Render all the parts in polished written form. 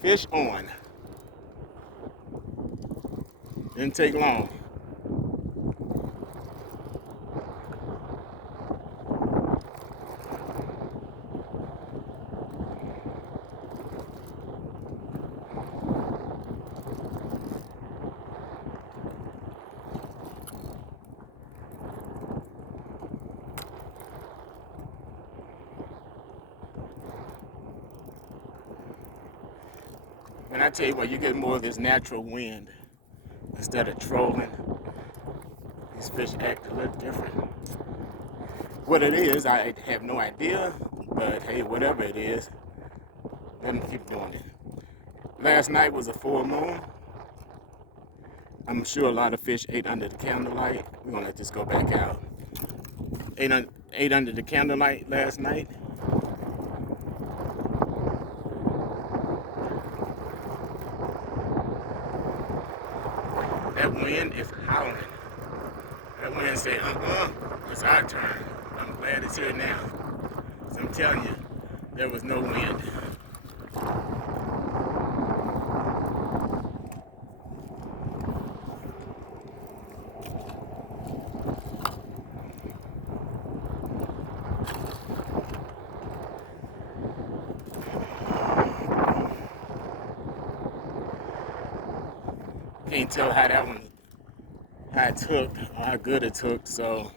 Fish on. Didn't take long. And I tell you what, you get more of this natural wind instead of trolling. These fish act a little different. What it is, I have no idea, but hey, whatever it is, let them keep doing it. Last night was a full moon. I'm sure a lot of fish ate under the candlelight. We're gonna let this go back out. Ate under the candlelight last night. That wind is howling. That wind said, it's our turn. I'm glad it's here now. So I'm telling you, there was no wind. Can't tell how it took, or how good it took, so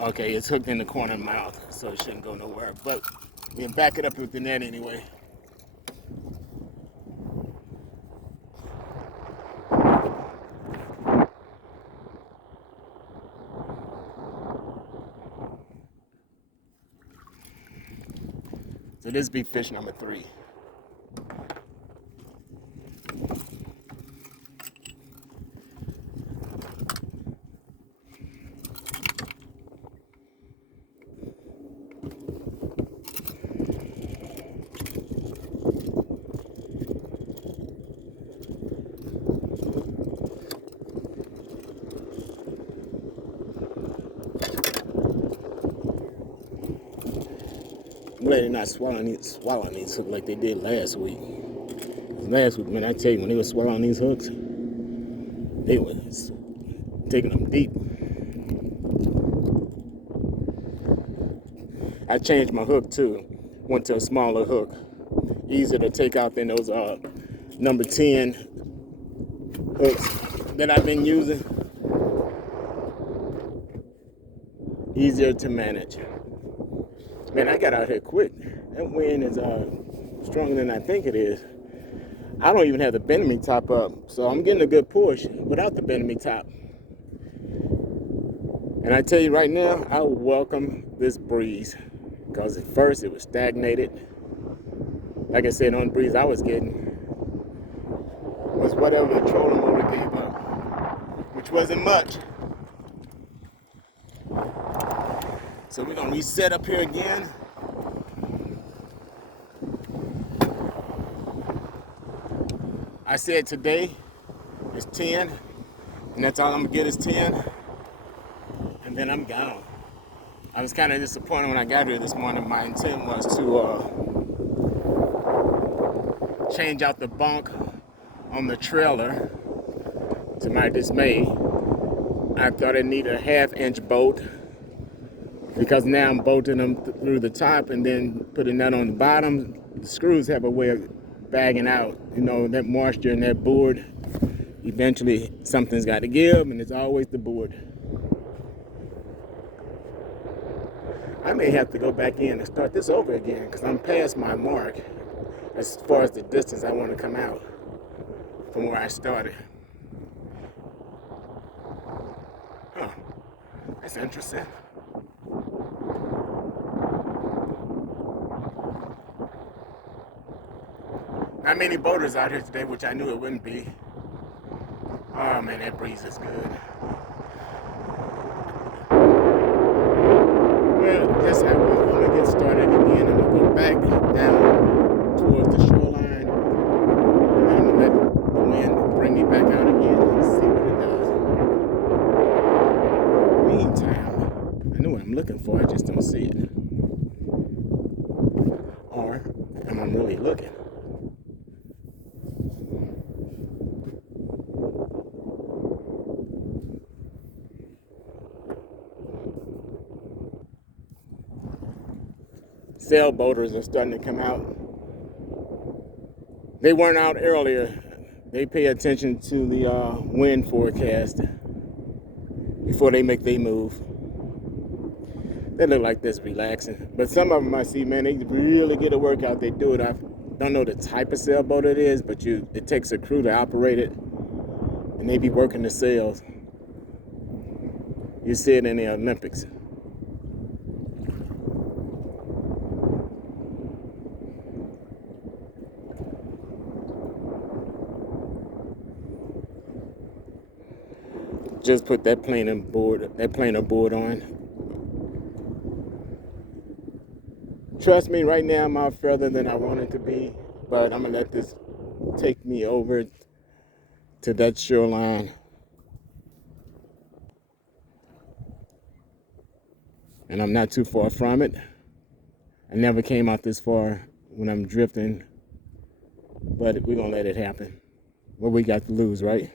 okay, it's hooked in the corner of the mouth, so it shouldn't go nowhere, but we can back it up with the net anyway. So this be fish number 3. I'm glad they're not swallowing these hooks like they did last week. Last week, man, I tell you, when they were swallowing these hooks, they were taking them deep. I changed my hook too. Went to a smaller hook. Easier to take out than those number 10 hooks that I've been using. Easier to manage. Man, I got out here quick. That wind is stronger than I think it is. I don't even have the bend me top up, so I'm getting a good push without the bend me top. And I tell you right now, I welcome this breeze, because at first it was stagnated. Like I said, on the breeze I was getting was whatever the trolling motor gave up, which wasn't much. So we're gonna reset up here again. I said today is 10, and that's all I'm gonna get is 10, and then I'm gone. I was kind of disappointed when I got here this morning. My intent was to change out the bunk on the trailer. To my dismay, I thought it needed a 1/2-inch bolt, because now I'm bolting them through the top and then putting that on the bottom. The screws have a way of bagging out, you know, that moisture in that board. Eventually something's got to give, and it's always the board. I may have to go back in and start this over again, because I'm past my mark as far as the distance I want to come out from where I started. Huh, that's interesting. Not many boaters out here today, which I knew it wouldn't be. Oh man, that breeze is good. Well, yes, I'm gonna get started again. I'm gonna go back down towards the shoreline, and then I'm gonna let the wind bring me back out again and see what it does. Meantime, I know what I'm looking for, I just don't see it. Or am I really looking? sailboaters are starting to come out. They weren't out earlier. They pay attention to the wind forecast before they make their move. They look like this relaxing. But some of them I see, man, they really get a workout. They do it. I don't know the type of sailboat it is, but it takes a crew to operate it. And they be working the sails. You see it in the Olympics. Just put that planer board on. Trust me, right now I'm out further than I wanted to be, but I'm gonna let this take me over to that shoreline. And I'm not too far from it. I never came out this far when I'm drifting, but we're gonna let it happen. What we got to lose, right?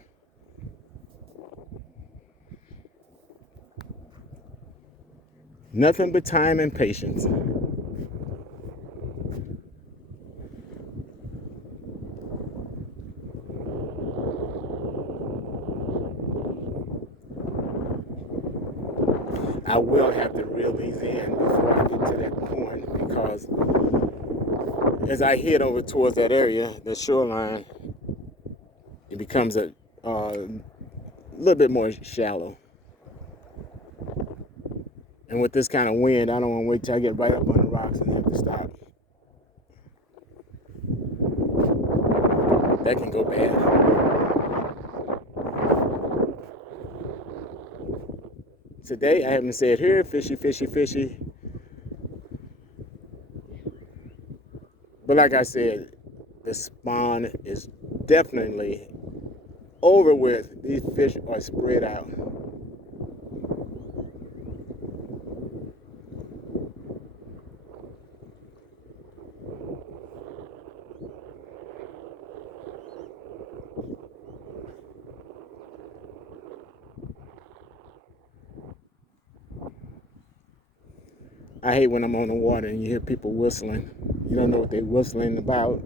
Nothing but time and patience. I will have to reel these in before I get to that point, because as I head over towards that area, the shoreline, it becomes a little bit more shallow. And with this kind of wind, I don't want to wait till I get right up on the rocks and have to stop. That can go bad. Today, I haven't said here, fishy, fishy, fishy. But like I said, the spawn is definitely over with. These fish are spread out. I hate when I'm on the water and you hear people whistling. You don't know what they're whistling about.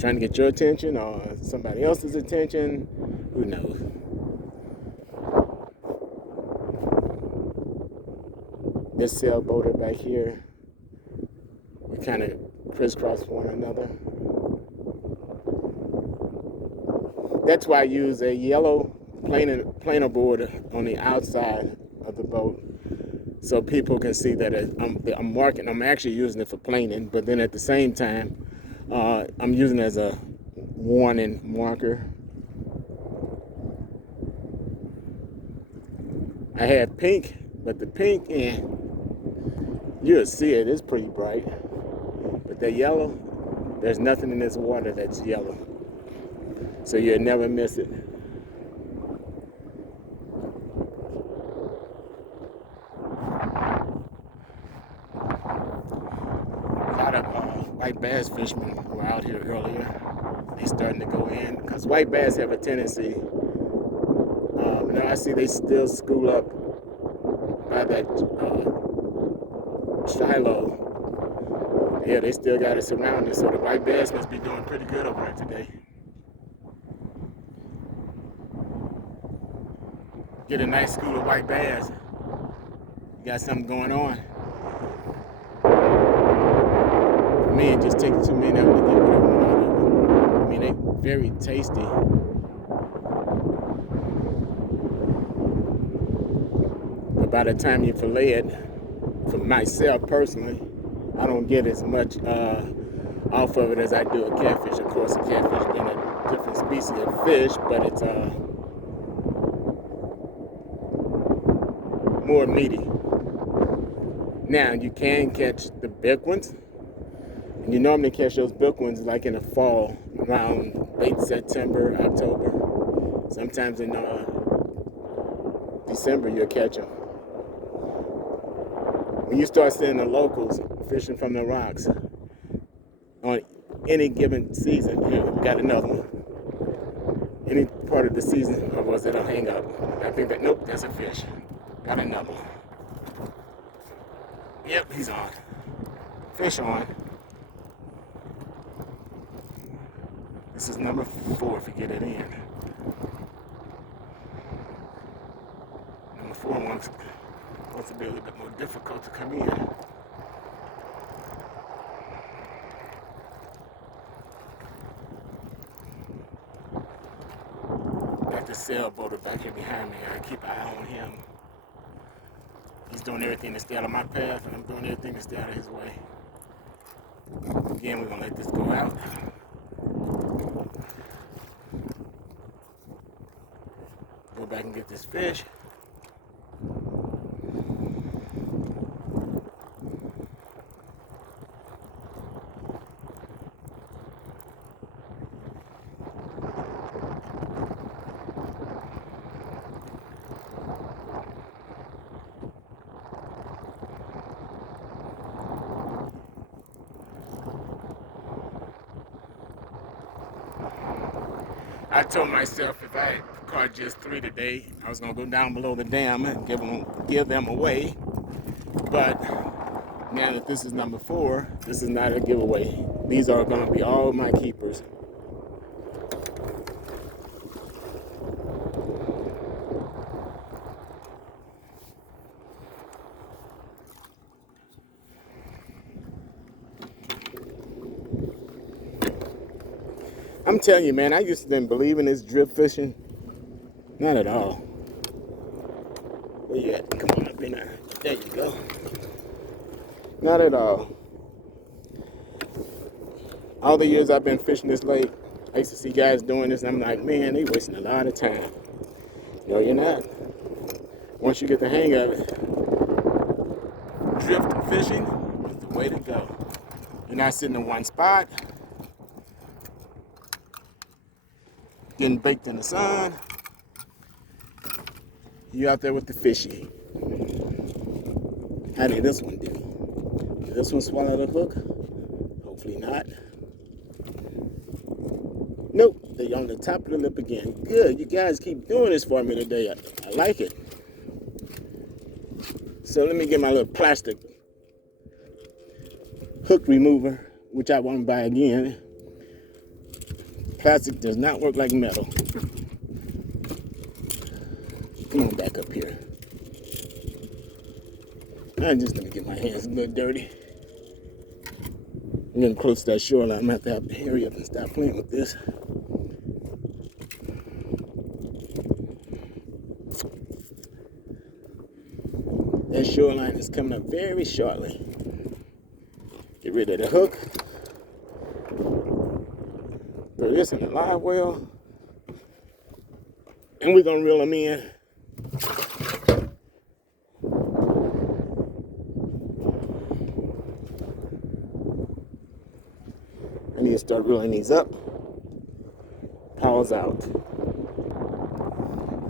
Trying to get your attention or somebody else's attention. Who knows? This sailboater back here, we kind of crisscross one another. That's why I use a yellow planer board on the outside of the boat, so people can see that I'm marking. I'm actually using it for planing, but then at the same time, I'm using it as a warning marker. I have pink, but the pink, you'll see it, it's pretty bright. But the yellow, there's nothing in this water that's yellow. So you'll never miss it. A lot of white bass fishermen were out here earlier. They starting to go in, because white bass have a tendency, I see they still school up by that Shiloh. Yeah, they still got it surrounded, so the white bass must be doing pretty good over there today. Get a nice school of white bass. You got something going on. For me, it just takes 2 minutes to get what I want out of them. I mean, they're very tasty. But by the time you fillet it, for myself personally, I don't get as much off of it as I do a catfish. Of course, a catfish being a different species of fish, but it's more meaty. Now, you can catch the big ones, and you normally catch those big ones like in the fall, around late September, October. Sometimes in December you'll catch them. When you start seeing the locals fishing from the rocks on any given season, we got another one. Any part of the season, or was it a hang up? I think that, nope, that's a fish. Got another one. Yep, he's on. fish on. This is number 4 if you get it in. Number 4 wants to be a little bit more difficult to come in. Got the sailboat back here behind me. I keep an eye on him. He's doing everything to stay out of my path, and I'm doing everything to stay out of his way. Again, we're gonna let this go out. Go back and get this fish. I told myself if I caught just 3 today, I was gonna go down below the dam and give them away. But now that this is number 4, this is not a giveaway. These are gonna be all my keepers. I'm telling you, man, I used to didn't believe in this drip fishing. Not at all. Where you at? Come on up in there. There you go. Not at all. All the years I've been fishing this lake, I used to see guys doing this, and I'm like, man, they wasting a lot of time. No, you're not. Once you get the hang of it, drift fishing is the way to go. You're not sitting in one spot, getting baked in the sun. You out there with the fishy. How did this one do? Did this one swallow the hook? Hopefully not. Nope, they're on the top of the lip again. Good, you guys keep doing this for me today. I like it. So let me get my little plastic hook remover, which I won't buy again. Plastic does not work like metal. Come on back up here. I'm just gonna get my hands a little dirty. I'm getting close to that shoreline. I'm gonna have to hurry up and stop playing with this. That shoreline is coming up very shortly. Get rid of the hook. Throw this in the live well. And we're gonna reel them in. I need to start reeling these up. Pause out.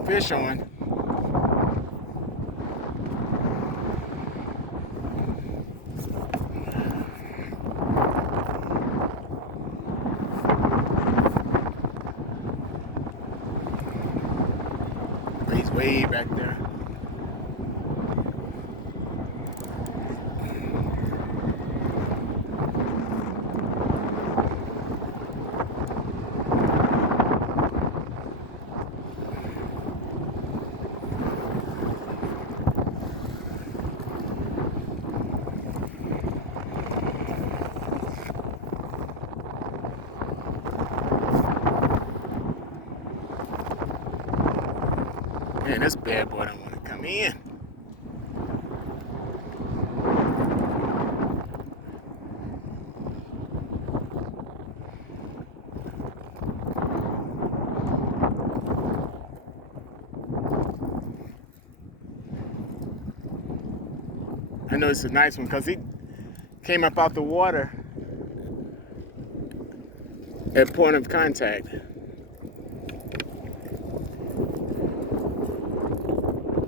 Fish on. He's way back there. Man, this bad boy don't want to come in. I know it's a nice one because he came up out the water at point of contact.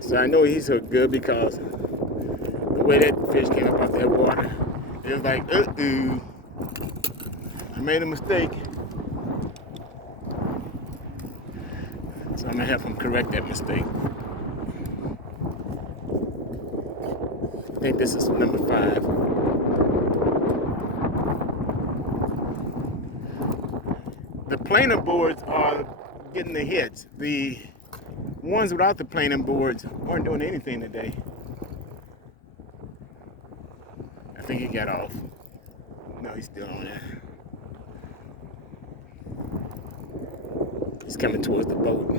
So I know he's hooked good because the way that fish came up out that water, it was like, uh-oh, I made a mistake. So I'm gonna have him correct that mistake. I think this is number 5. the planer boards are getting the hits. The ones without the planer boards aren't doing anything today. I think he got off. No, he's still on there. He's coming towards the boat.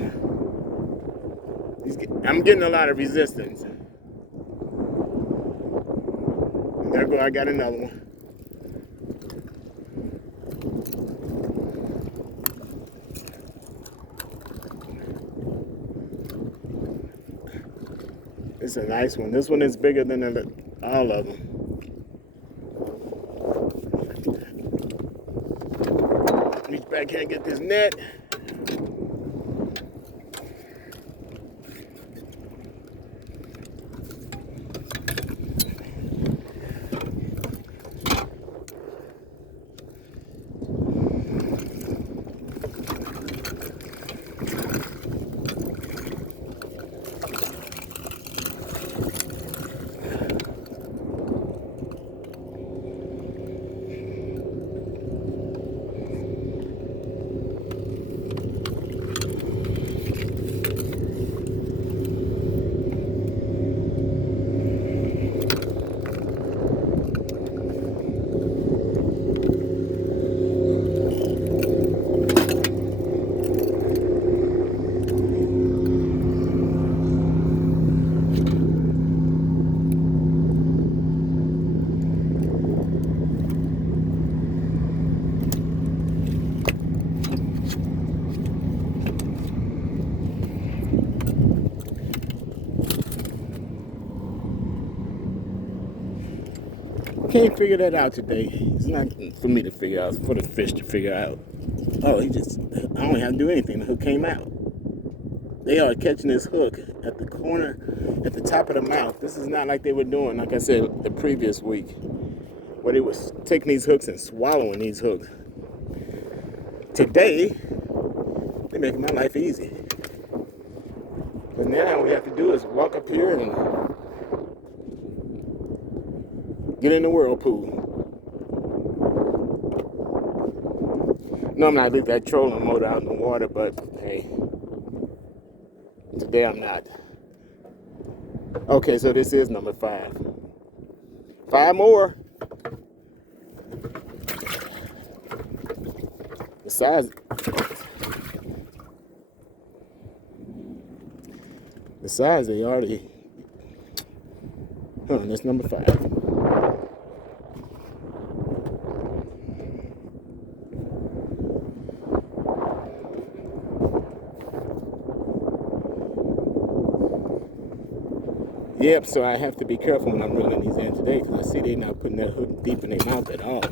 I'm getting a lot of resistance. There go, I got another one. It's a nice one. This one is bigger than all of them. Reach back here and get this net. Can't figure that out today. It's not for me to figure out. It's for the fish to figure out. Oh, I don't have to do anything. The hook came out. They are catching this hook at the corner, at the top of the mouth. This is not like they were doing, like I said, the previous week, where they was taking these hooks and swallowing these hooks. Today, they're making my life easy. But now all we have to do is walk up here and get in the whirlpool. Normally I leave that trolling motor out in the water, but hey, today I'm not. Okay, so this is number 5. 5 more. The size they already. That's number 5. Yep, so I have to be careful when I'm reeling these in today because I see they're not putting that hook deep in their mouth at all.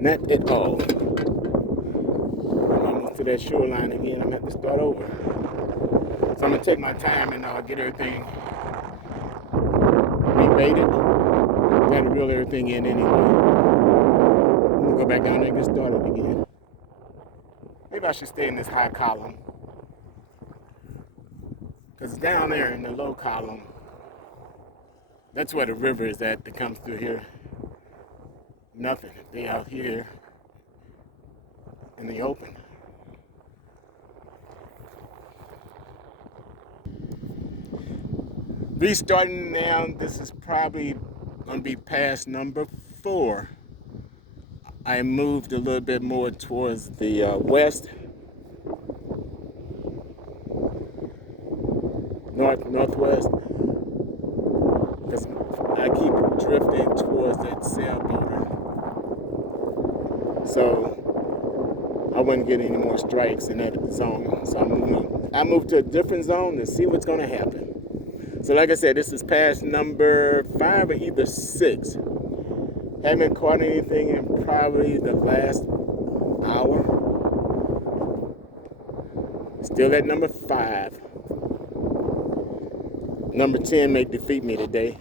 Not at all. I'm almost to that shoreline again. I'm going to have to start over. So I'm going to take my time and get everything rebaited. Got to reel everything in anyway. I'm going to go back down there and get started again. Maybe I should stay in this high column. Because down there in the low column, that's where the river is at that comes through here. Nothing. They out here in the open. Restarting now, this is probably going to be past number 4. I moved a little bit more towards the west. Northwest. Because I keep drifting towards that sailboater. So I wouldn't get any more strikes in that zone. So I moved to a different zone to see what's going to happen. So like I said, this is past number 5 or either 6. Haven't caught anything in probably the last hour. Still at number 5. Number 10 may defeat me today.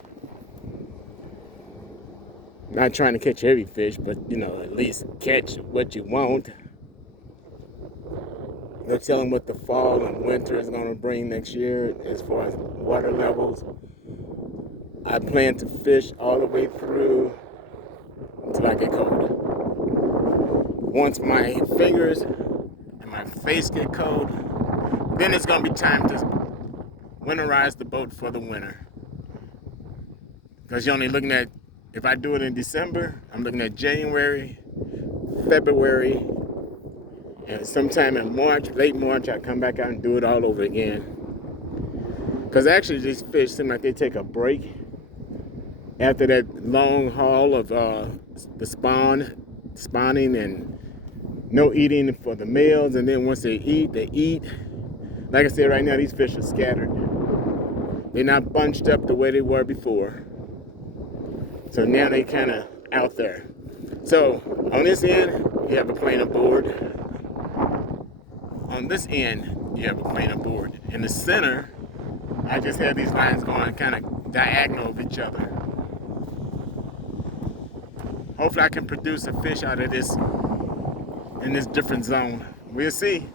Not trying to catch every fish, but at least catch what you want. They're telling what the fall and winter is going to bring next year as far as water levels. I plan to fish all the way through until I get cold. Once my fingers my face get cold, then it's gonna be time to winterize the boat for the winter. Because you're only looking at, if I do it in December, I'm looking at January, February, and sometime in March, late March, I come back out and do it all over again. Because actually these fish seem like they take a break after that long haul of the spawning and no eating for the males, and then once they eat. Like I said, right now these fish are scattered. They're not bunched up the way they were before. So now they kind of out there. So on this end, you have a planer board. On this end, you have a planer board. In the center, I just have these lines going kind of diagonal of each other. Hopefully I can produce a fish out of this in this different zone. We'll see.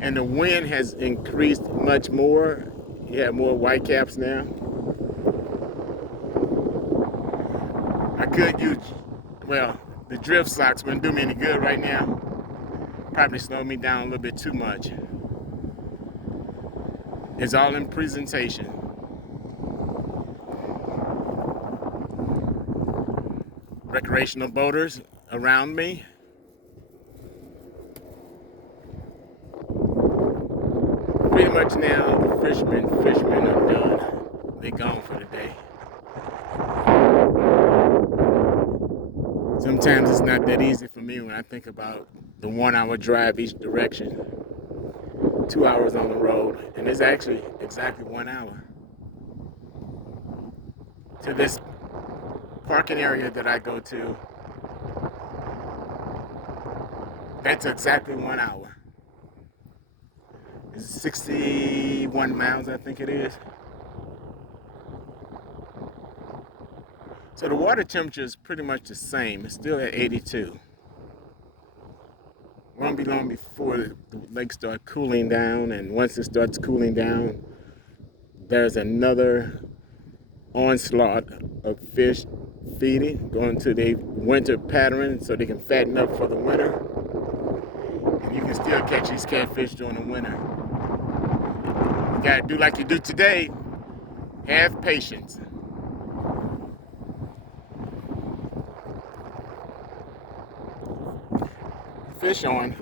And the wind has increased much more. You have more whitecaps now. I could use, well, the drift socks wouldn't do me any good right now. Probably slow me down a little bit too much. It's all in presentation. Recreational boaters around me. Pretty much now, the fishermen are done. They're gone for the day. Sometimes it's not that easy for me when I think about the 1 hour drive each direction. 2 hours on the road, and it's actually exactly 1 hour. To this parking area that I go to, that's exactly 1 hour. It's 61 miles, I think it is. So the water temperature is pretty much the same. It's still at 82. Won't be long before the lake starts cooling down, and once it starts cooling down, there's another onslaught of fish feeding, going to their winter pattern so they can fatten up for the winter. And you can still catch these catfish during the winter. You gotta do like you do today. Have patience. Fish on.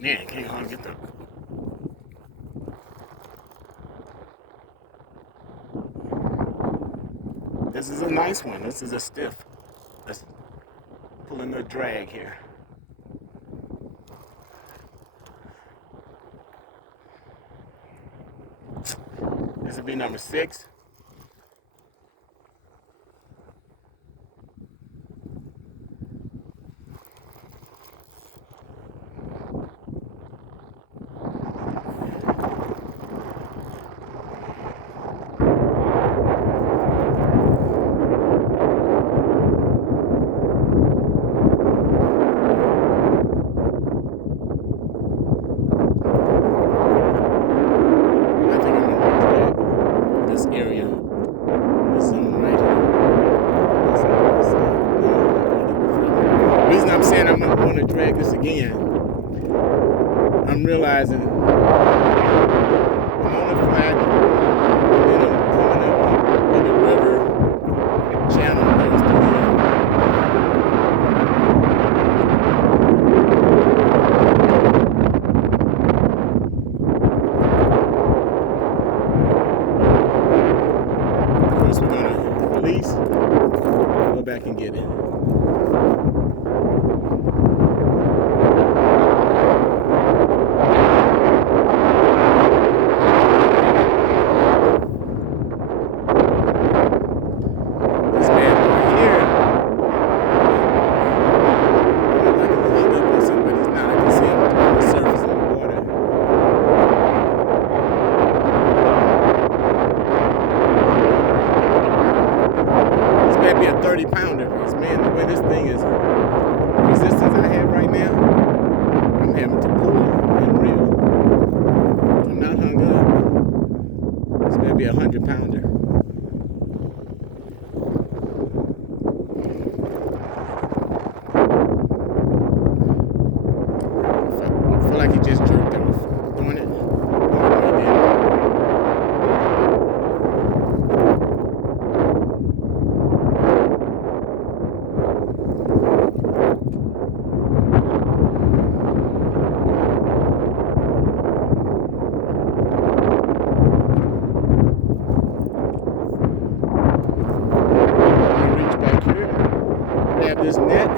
Man, can't hardly get the. This is a nice one. This is a stiff. Let's pull in the drag here. This will be number 6. Area. This zone right here. The reason I'm saying I'm going to drag this again, I'm realizing I'm on the flat, and then I'm coming up in the river channel goes through here. We're going to release, go back and get it. like he just jerked off doing it. Oh, no, he didn't. Let me reach back here, grab this net.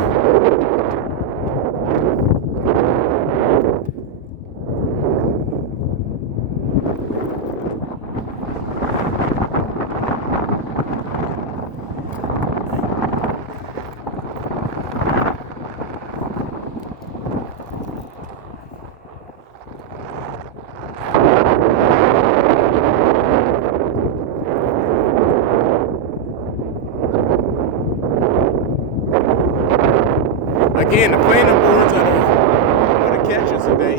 Again, the planer boards are the catchers today.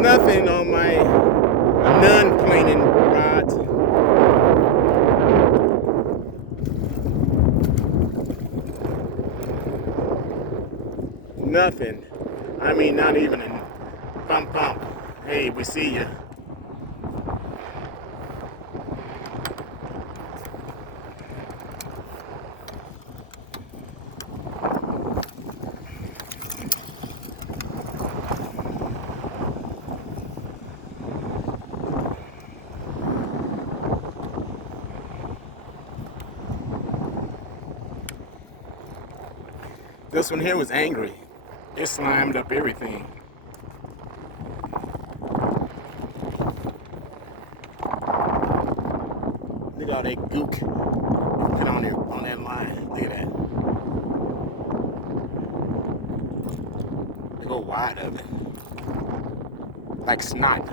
Nothing on my non-planing rods. Nothing. I mean, not even a bump bump. Hey, we see you. This one here was angry. It slimed up everything. Look at all that gook put on there on that line. Look at that. They go wide of it. Like snot.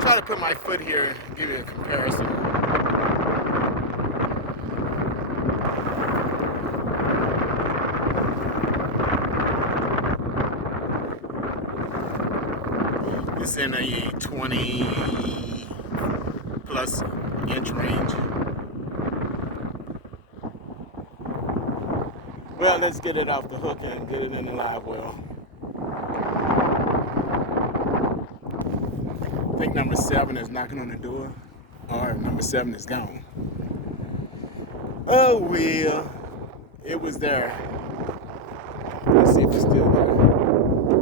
Try to put my foot here and give you a comparison. It's in a 20 plus inch range. Well, let's get it off the hook and get it in the live well. I think number 7 is knocking on the door, or number 7 is gone. Oh well, it was there. Let's see if it's still there.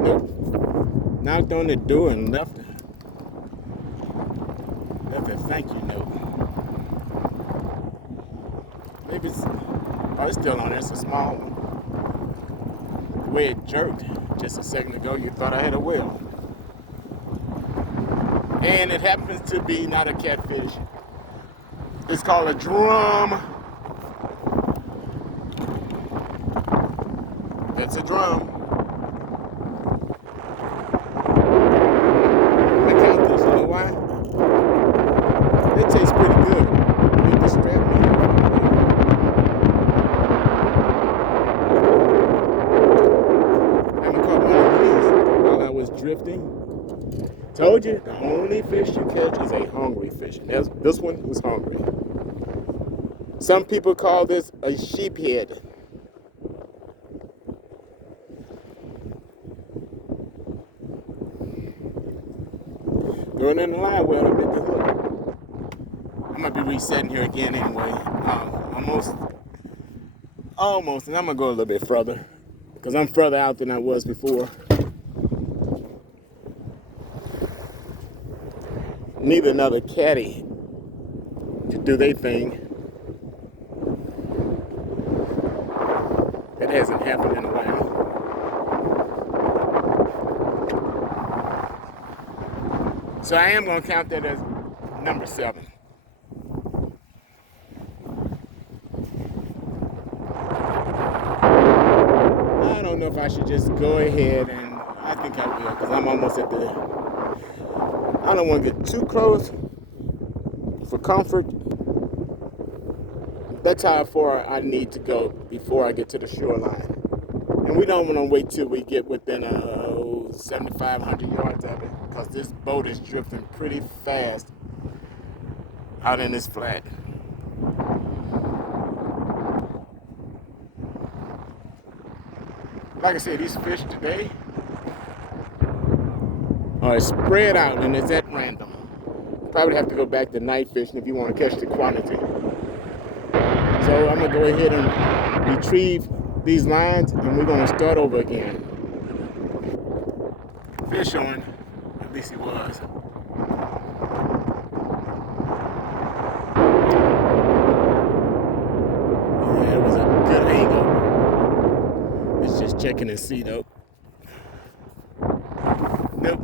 Nope. Knocked on the door and left a thank you note. Maybe it's still on there. It's a small one. The way it jerked just a second ago, you thought I had a whale. And it happens to be not a catfish. It's called a drum. That's a drum. I count this, you know why? It tastes pretty good. It distract me. I haven't caught one of these while I was drifting. Told you, the only fish you catch is a hungry fish. And this one was hungry. Some people call this a sheephead. Going in the line well, I bit the hook. I'm gonna be resetting here again anyway. Almost, and I'm gonna go a little bit further because I'm further out than I was before. Need another caddy to do their thing. That hasn't happened in a while. So I am going to count that as number 7. I don't know if I should just go ahead, and I think I will because I'm almost at the... I don't want to get too close for comfort. That's how far I need to go before I get to the shoreline. And we don't want to wait till we get within 7,500 yards of it, because this boat is drifting pretty fast out in this flat. Like I said, these fish today are spread out and it's at random. Probably have to go back to night fishing if you want to catch the quantity. So I'm going to go ahead and retrieve these lines and we're going to start over again. Fish on, at least he was. Yeah, it was a good angle. It's just checking and see though. Nope.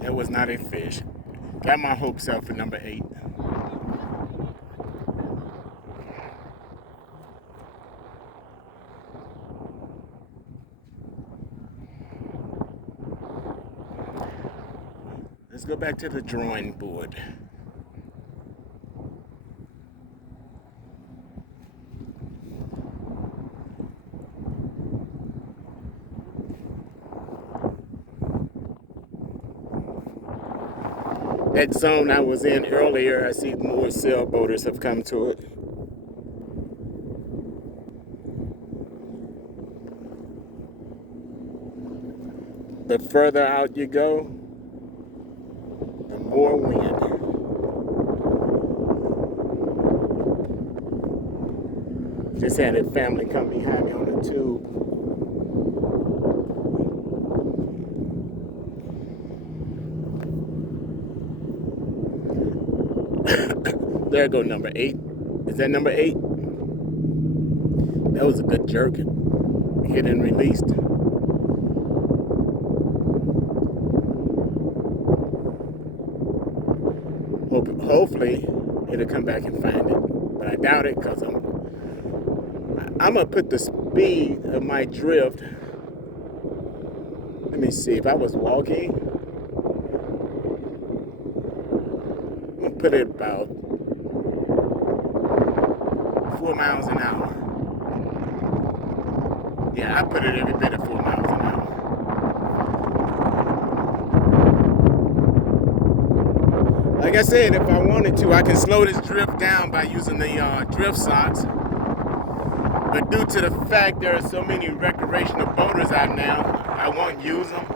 That was not a fish. Got my hopes up for number 8. Let's go back to the drawing board. That zone I was in earlier, I see more sailboaters have come to it. The further out you go, the more wind. Just had a family come behind me on the tube. There go number 8. Is that number 8? That was a good jerk. Hit and released. Hopefully it'll come back and find it. But I doubt it, because I'm gonna put the speed of my drift. Let me see, if I was walking, I'm gonna put it about 4 miles an hour. Yeah, I put it every bit at 4 miles an hour. Like I said, if I wanted to, I can slow this drift down by using the drift socks. But due to the fact there are so many recreational boaters out now, I won't use them.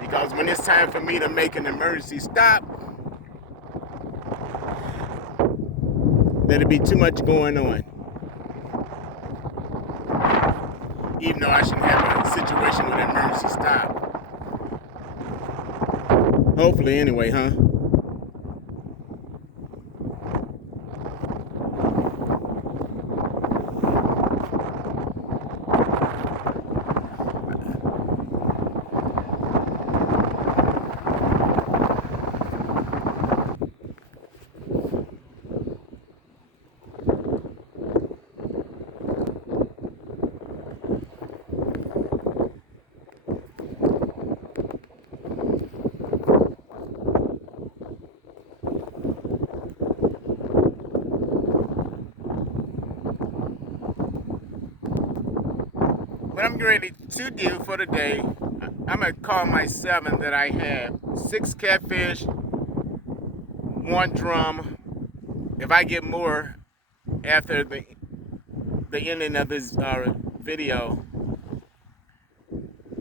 Because when it's time for me to make an emergency stop, there'll be too much going on. Even though I shouldn't have a situation with an emergency stop. Hopefully anyway, huh? What I'm ready to do for the day, I'm going to call my 7 that I have. 6 catfish, 1 drum. If I get more after the ending of this video,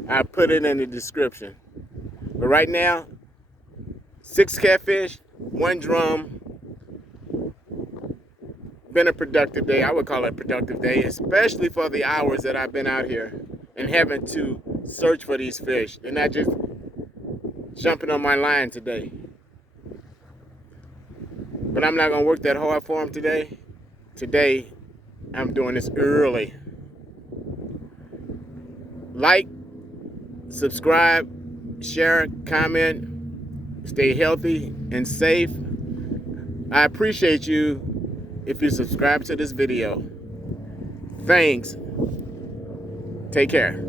I'll put it in the description. But right now, 6 catfish, 1 drum. Been a productive day. I would call it a productive day, especially for the hours that I've been out here and having to search for these fish. They're not just jumping on my line today. But I'm not going to work that hard for them today. Today, I'm doing this early. Like, subscribe, share, comment, stay healthy and safe. I appreciate you if you subscribe to this video. Thanks. Take care.